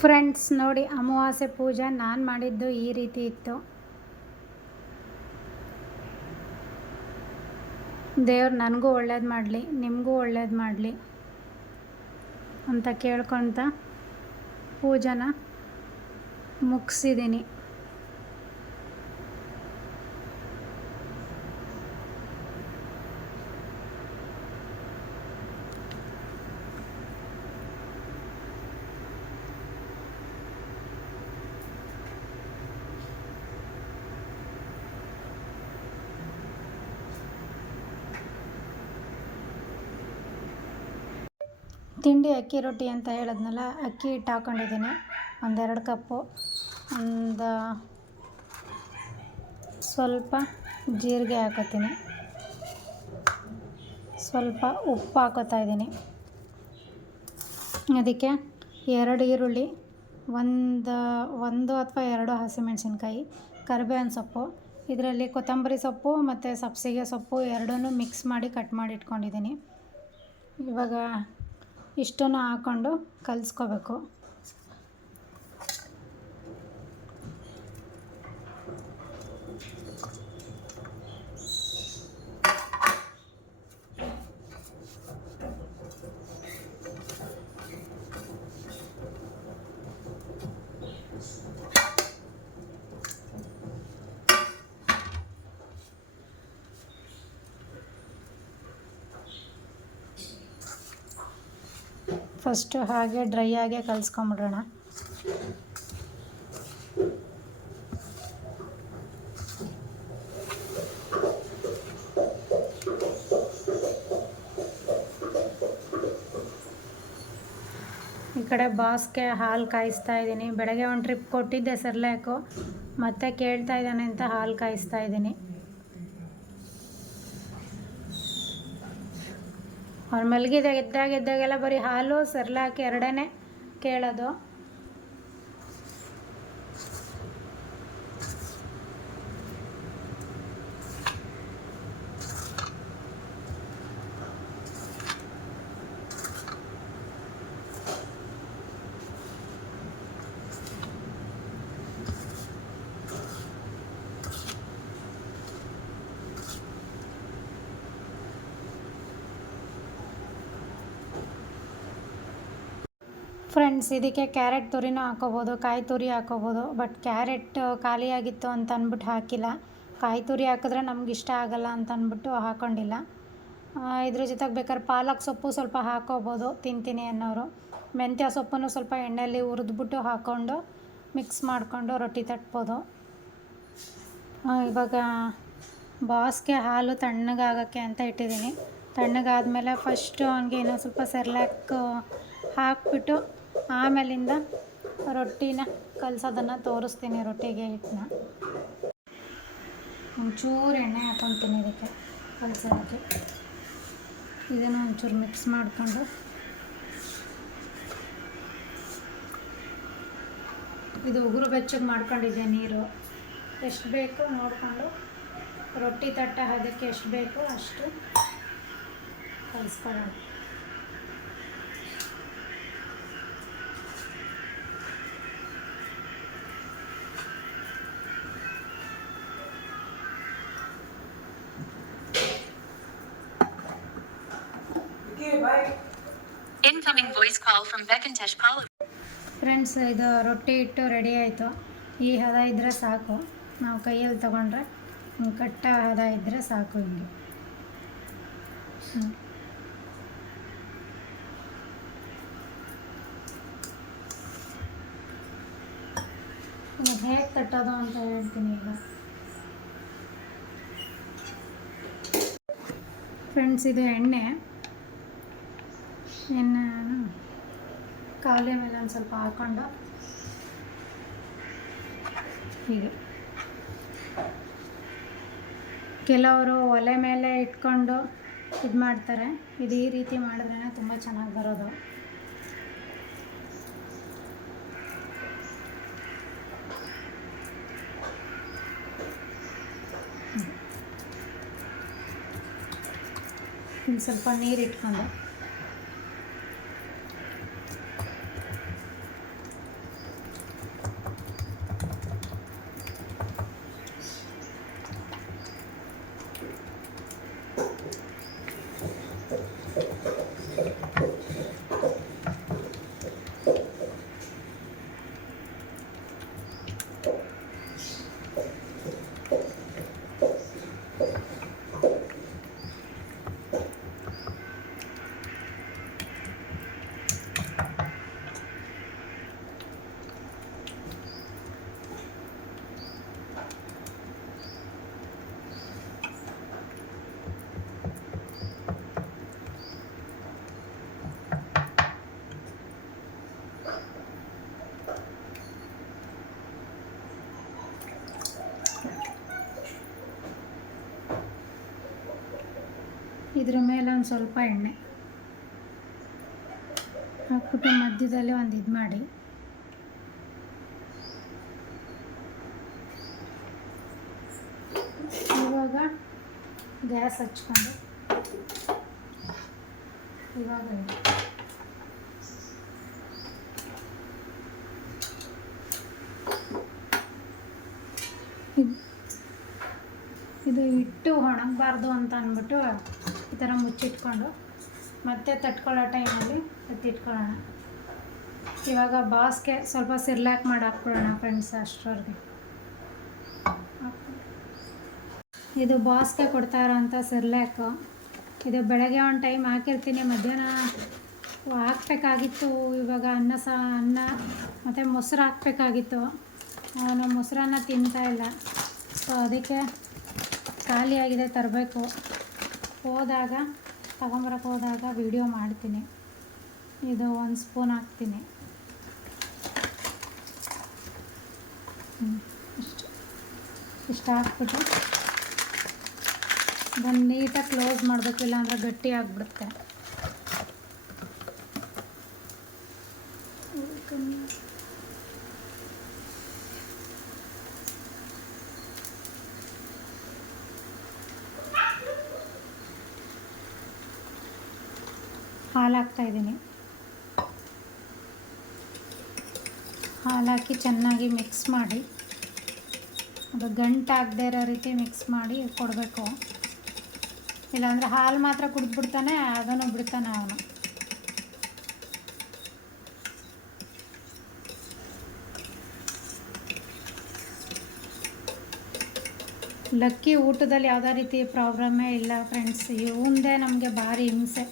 Friends ನೋಡಿ, ಅಮಾವಾಸ್ಯೆ ಪೂಜೆ ನಾನು ಮಾಡಿದ್ದು ಈ ರೀತಿ ಇತ್ತು. ದೇವ್ರು ನನಗೂ ಒಳ್ಳೇದು ಮಾಡಲಿ, ನಿಮಗೂ ಒಳ್ಳೇದು ಮಾಡಲಿ ಅಂತ ಕೇಳ್ಕೊತ ಪೂಜೆನ ಮುಗಿಸಿದ್ದೀನಿ. ತಿಂಡಿ ಅಕ್ಕಿ ರೊಟ್ಟಿ ಅಂತ ಹೇಳಿದ್ನಲ್ಲ, ಅಕ್ಕಿ ಹಿಟ್ಟು ಹಾಕ್ಕೊಂಡಿದ್ದೀನಿ. 1-2 ಕಪ್ಪು. ಒಂದು ಸ್ವಲ್ಪ ಜೀರಿಗೆ ಹಾಕೋತೀನಿ, ಸ್ವಲ್ಪ ಉಪ್ಪು ಹಾಕೋತಾ ಇದ್ದೀನಿ. ಅದಕ್ಕೆ 2 ಈರುಳ್ಳಿ, ಒಂದು ಅಥವಾ 2 ಹಸಿಮೆಣಸಿನ್ಕಾಯಿ, ಕರಿಬೇವಿನ ಸೊಪ್ಪು, ಇದರಲ್ಲಿ ಕೊತ್ತಂಬರಿ ಸೊಪ್ಪು ಮತ್ತು ಸಬ್ಬಸಿಗೆ ಸೊಪ್ಪು ಎರಡನ್ನೂ ಮಿಕ್ಸ್ ಮಾಡಿ ಕಟ್ ಮಾಡಿ ಇಟ್ಕೊಂಡಿದ್ದೀನಿ. ಇವಾಗ ಇಷ್ಟನ್ನು ಹಾಕ್ಕೊಂಡು ಕಲಿಸ್ಕೋಬೇಕು. ಫಸ್ಟು ಹಾಗೆ ಡ್ರೈ ಆಗೇ ಕಲಿಸ್ಕೊಂಬಿಡೋಣ. ಈ ಕಡೆ ಬಾಸ್ಗೆ ಹಾಲು ಕಾಯಿಸ್ತಾ ಇದ್ದೀನಿ. ಬೆಳಗ್ಗೆ ಒಂದು ಟ್ರಿಪ್ ಕೊಟ್ಟಿದ್ದೆ ಸರ್ಲೇಕು, ಮತ್ತೆ ಕೇಳ್ತಾ ಇದ್ದಾನೆ ಅಂತ ಹಾಲು ಕಾಯಿಸ್ತಾ ಇದ್ದೀನಿ. ಅವ್ರು ಇದ್ದಾಗೆಲ್ಲ ಬರೀ ಹಾಲು ಸರ್ಲಾಕ್ ಎರಡೇ ಕೇಳೋದು. ಫ್ರೆಂಡ್ಸ್, ಇದಕ್ಕೆ ಕ್ಯಾರೆಟ್ ತುರಿನೂ ಹಾಕೋಬೋದು, ಕಾಯಿ ತುರಿ ಹಾಕೋಬೋದು. ಬಟ್ ಕ್ಯಾರೆಟ್ ಖಾಲಿಯಾಗಿತ್ತು ಅಂತ ಅಂದ್ಬಿಟ್ಟು ಹಾಕಿಲ್ಲ. ಕಾಯಿ ತುರಿ ಹಾಕಿದ್ರೆ ನಮ್ಗೆ ಇಷ್ಟ ಆಗಲ್ಲ ಅಂತ ಅಂದ್ಬಿಟ್ಟು ಹಾಕ್ಕೊಂಡಿಲ್ಲ. ಇದ್ರ ಜೊತೆಗೆ ಬೇಕಾದ್ರೆ ಪಾಲಕ್ ಸೊಪ್ಪು ಸ್ವಲ್ಪ ಹಾಕೋಬೋದು ತಿಂತೀನಿ ಅನ್ನೋರು. ಮೆಂತ್ಯ ಸೊಪ್ಪನ್ನು ಸ್ವಲ್ಪ ಎಣ್ಣೆಯಲ್ಲಿ ಹುರಿದ್ಬಿಟ್ಟು ಹಾಕ್ಕೊಂಡು ಮಿಕ್ಸ್ ಮಾಡಿಕೊಂಡು ರೊಟ್ಟಿ ತಟ್ಬೋದು. ಇವಾಗ ಬಾಸ್ಗೆ ಹಾಲು ತಣ್ಣಗಾಗೋಕ್ಕೆ ಅಂತ ಇಟ್ಟಿದ್ದೀನಿ. ತಣ್ಣಗಾದ್ಮೇಲೆ ಫಸ್ಟು ಅವನಿಗೆ ಇನ್ನೂ ಸ್ವಲ್ಪ ಸೆರ್ಲ್ಯಾಕ್ ಹಾಕ್ಬಿಟ್ಟು ಆಮೇಲಿಂದ ರೊಟ್ಟಿನ ಕಲಸೋದನ್ನು ತೋರಿಸ್ತೀನಿ. ರೊಟ್ಟಿಗೆ ಹಿಟ್ಟನ್ನ ಒಂಚೂರು ಎಣ್ಣೆ ಹಾಕ್ಕೊತೀನಿ ಇದಕ್ಕೆ ಕಲಸೋದಕ್ಕೆ. ಇದನ್ನು ಒಂಚೂರು ಮಿಕ್ಸ್ ಮಾಡಿಕೊಂಡು ಇದು ಉಗುರು ಬೆಚ್ಚಗೆ ಮಾಡ್ಕೊಂಡಿದ್ದೆ. ನೀರು ಎಷ್ಟು ಬೇಕು ನೋಡಿಕೊಂಡು ರೊಟ್ಟಿ ತಟ್ಟ ಅದಕ್ಕೆ ಎಷ್ಟು ಬೇಕು ಅಷ್ಟು ಕಲಿಸ್ಕೊಳ್ಳೋಣ. Incoming voice call from Venkatesh Paul. Friends, ಇದು ರೊಟ್ಟಿ ಹಿಟ್ಟು ರೆಡಿ ಆಯಿತು. ಈ ಹದ ಇದ್ದರೆ ಸಾಕು. ನಾವು ಕೈಯಲ್ಲಿ ತೊಗೊಂಡ್ರೆ ಕಟ್ಟ ಹದ ಇದ್ದರೆ ಸಾಕು. ಹಿಂಗೆ ಹೇಗೆ ತಟ್ಟೋದು ಅಂತ ಹೇಳ್ತೀನಿ ಈಗ. ಫ್ರೆಂಡ್ಸ್, ಇದು ಎಣ್ಣೆ ಕಾವಲಿ ಮೇಲೆ ಒಂದು ಸ್ವಲ್ಪ ಹಾಕ್ಕೊಂಡು ಹೀಗೆ. ಕೆಲವರು ಒಲೆ ಮೇಲೆ ಇಟ್ಕೊಂಡು ಇದು ಮಾಡ್ತಾರೆ. ಇದು ಈ ರೀತಿ ಮಾಡಿದ್ರೇ ತುಂಬ ಚೆನ್ನಾಗಿ ಬರೋದು. ಇನ್ನು ಸ್ವಲ್ಪ ನೀರು ಇಟ್ಕೊಂಡು ಇದ್ರ ಮೇಲೆ ಒಂದು ಸ್ವಲ್ಪ ಎಣ್ಣೆ ಹಾಕ್ಬಿಟ್ಟು ಮಧ್ಯದಲ್ಲಿ ಒಂದು ಇದು ಮಾಡಿ ಇವಾಗ ಗ್ಯಾಸ್ ಹಚ್ಕೊಂಡು ಇವಾಗ ಇದು ಹಿಟ್ಟು ಒಣಗಬಾರ್ದು ಅಂತ ಅಂದ್ಬಿಟ್ಟು ಈ ಥರ ಮುಚ್ಚಿಟ್ಕೊಂಡು ಮತ್ತೆ ತಟ್ಕೊಳ್ಳೋ ಟೈಮಲ್ಲಿ ಎತ್ತಿಟ್ಕೊಳ್ಳೋಣ. ಇವಾಗ ಬಾಸ್ಗೆ ಸ್ವಲ್ಪ ಸಿರ್ಲಾಕ್ ಮಾಡಿ ಹಾಕ್ಬಿಡೋಣ ಫ್ರೆಂಡ್ಸ್. ಅಷ್ಟರವರೆಗೆ ಇದು ಬಾಸ್ಗೆ ಕೊಡ್ತಾ ಇರೋಂಥ ಸಿರ್ಲಾಕು. ಇದು ಬೆಳಗ್ಗೆ ಒಂದು ಟೈಮ್ ಹಾಕಿರ್ತೀನಿ, ಮಧ್ಯಾಹ್ನ ಹಾಕ್ಬೇಕಾಗಿತ್ತು. ಇವಾಗ ಅನ್ನ ಮತ್ತು ಮೊಸರು ಹಾಕ್ಬೇಕಾಗಿತ್ತು. ಅವನು ಮೊಸರನ್ನ ತಿಂತಾಯಿಲ್ಲ, ಸೊ ಅದಕ್ಕೆ ಖಾಲಿಯಾಗಿದೆ, ತರಬೇಕು. ಹೋದಾಗ ತಗೊಂಬರಕ್ಕೆ ಹೋದಾಗ ವಿಡಿಯೋ ಮಾಡ್ತೀನಿ. ಇದು 1 ಸ್ಪೂನ್ ಹಾಕ್ತೀನಿ. ಇಷ್ಟು ಹಾಕ್ಬಿಟ್ಟು ಅದನ್ನು ನೀಟಾಗಿ ಕ್ಲೋಸ್ ಮಾಡಬೇಕು, ಇಲ್ಲಾಂದರೆ ಗಟ್ಟಿ ಆಗಿಬಿಡುತ್ತೆ. ಹಾಲು ಹಾಕ್ತಾಯಿದ್ದೀನಿ. ಹಾಲು ಹಾಕಿ ಚೆನ್ನಾಗಿ ಮಿಕ್ಸ್ ಮಾಡಿ, ಅದು ಗಂಟಾಗದೇ ಇರೋ ರೀತಿ ಮಿಕ್ಸ್ ಮಾಡಿ ಕೊಡಬೇಕು. ಇಲ್ಲಾಂದರೆ ಹಾಲು ಮಾತ್ರ ಕುಡಿದ್ಬಿಡ್ತಾನೆ, ಅದನ್ನು ಬಿಡ್ತಾನೆ ಅವನು. ಲಕ್ಕಿ ಊಟದಲ್ಲಿ ಯಾವುದೇ ರೀತಿ ಪ್ರಾಬ್ಲಮ್ಮೇ ಇಲ್ಲ ಫ್ರೆಂಡ್ಸ್. ಇವಂದೇ ನಮಗೆ ಭಾರಿ ಹಿಂಸೆ.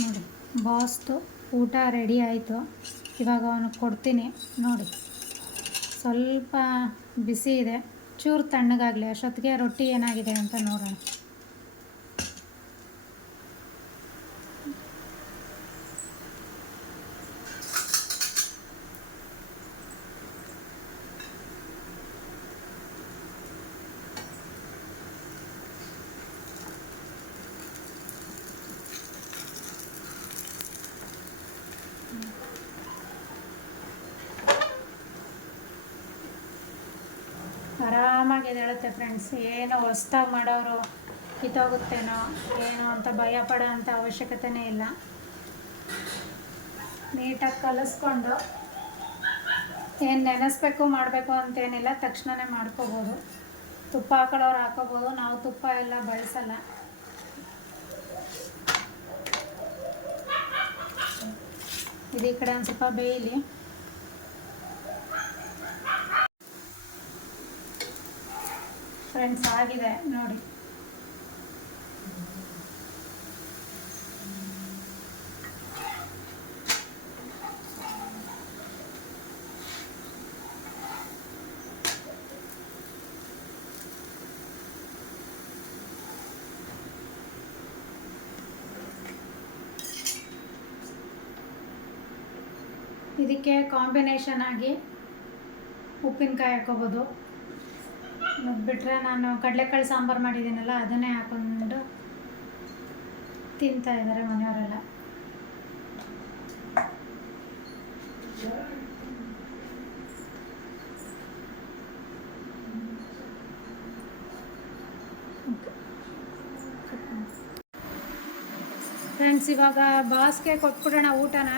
ನೋಡಿ, ಬಾಸ್ದು ಊಟ ರೆಡಿ ಆಯಿತು. ಇವಾಗ ಅವನಿಗೆ ಕೊಡ್ತೀನಿ. ನೋಡಿ, ಸ್ವಲ್ಪ ಬಿಸಿ ಇದೆ, ಚೂರು ತಣ್ಣಗಾಗಲಿ, ಅಷ್ಟೊತ್ತಿಗೆ ರೊಟ್ಟಿ ಏನಾಗಿದೆ ಅಂತ ನೋಡೋಣ. ಆರಾಮಾಗಿ ಎದ್ದೇಳುತ್ತೆ ಫ್ರೆಂಡ್ಸ್. ಏನೋ ಹೊಸ್ದಾಗಿ ಮಾಡೋರು ಕಿತ್ತೋಗುತ್ತೇನೋ ಏನೋ ಅಂತ ಭಯ ಪಡೋ ಅಂಥ ಅವಶ್ಯಕತೆಯೇ ಇಲ್ಲ. ನೀಟಾಗಿ ಕಲಿಸ್ಕೊಂಡು ಏನು ನೆನೆಸ್ಬೇಕು ಮಾಡಬೇಕು ಅಂತೇನಿಲ್ಲ, ತಕ್ಷಣವೇ ಮಾಡ್ಕೋಬೋದು. ತುಪ್ಪ ಹಾಕೊಳ್ಳೋರು ಹಾಕೋಬೋದು, ನಾವು ತುಪ್ಪ ಎಲ್ಲ ಬಳಸಲ್ಲ. ಇದು ಈ ಕಡೆ ಒಂದು ಸ್ವಲ್ಪ ಬೇಯಲಿ. ಫ್ರೆಂಡ್ಸ್ ಆಗಿದೆ ನೋಡಿ. ಇದಕ್ಕೆ ಕಾಂಬಿನೇಷನ್ ಆಗಿ ಉಪ್ಪಿನಕಾಯಿ ಹಾಕೋಬೋದು. ಬಿಟ್ಟರೆ ನಾನು ಕಡಲೆಕಾಳು ಸಾಂಬಾರು ಮಾಡಿದ್ದೀನಲ್ಲ, ಅದನ್ನೇ ಹಾಕೊಂಡು ತಿಂತಾ ಇದ್ದಾರೆ ಮನೆಯವರೆಲ್ಲ. ಫ್ರೆಂಡ್ಸ್, ಇವಾಗ ಬಾಸ್ಗೆ ಕೊಟ್ಬಿಡೋಣ ಊಟನ.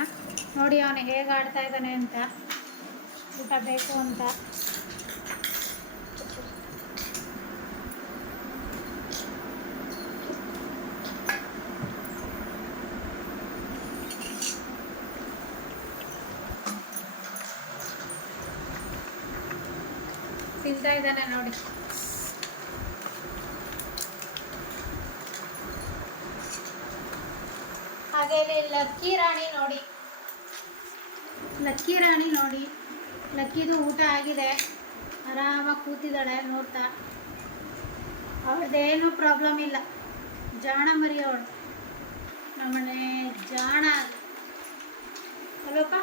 ನೋಡಿ ಅವನು ಹೇಗೆ ಆಡ್ತಾ ಇದ್ದಾನೆ ಅಂತ, ಊಟ ಬೇಕು ಅಂತ. ತಿಂತಾ ಇದ್ದಾನೆ ನೋಡಿ. ಹಾಗೆ ಲಕ್ಕಿ ರಾಣಿ ನೋಡಿ, ಲಕ್ಕಿದು ಊಟ ಆಗಿದೆ. ಆರಾಮಾಗಿ ಕೂತಿದ್ದಾಳೆ ನೋಡ್ತಾ. ಅವಳದೇನು ಪ್ರಾಬ್ಲಮ್ ಇಲ್ಲ. ಜಾಣ ಮರಿ ಅವಳು, ನಮ್ಮನೆ ಜಾಣ ಅಲ್ವಪ್ಪ.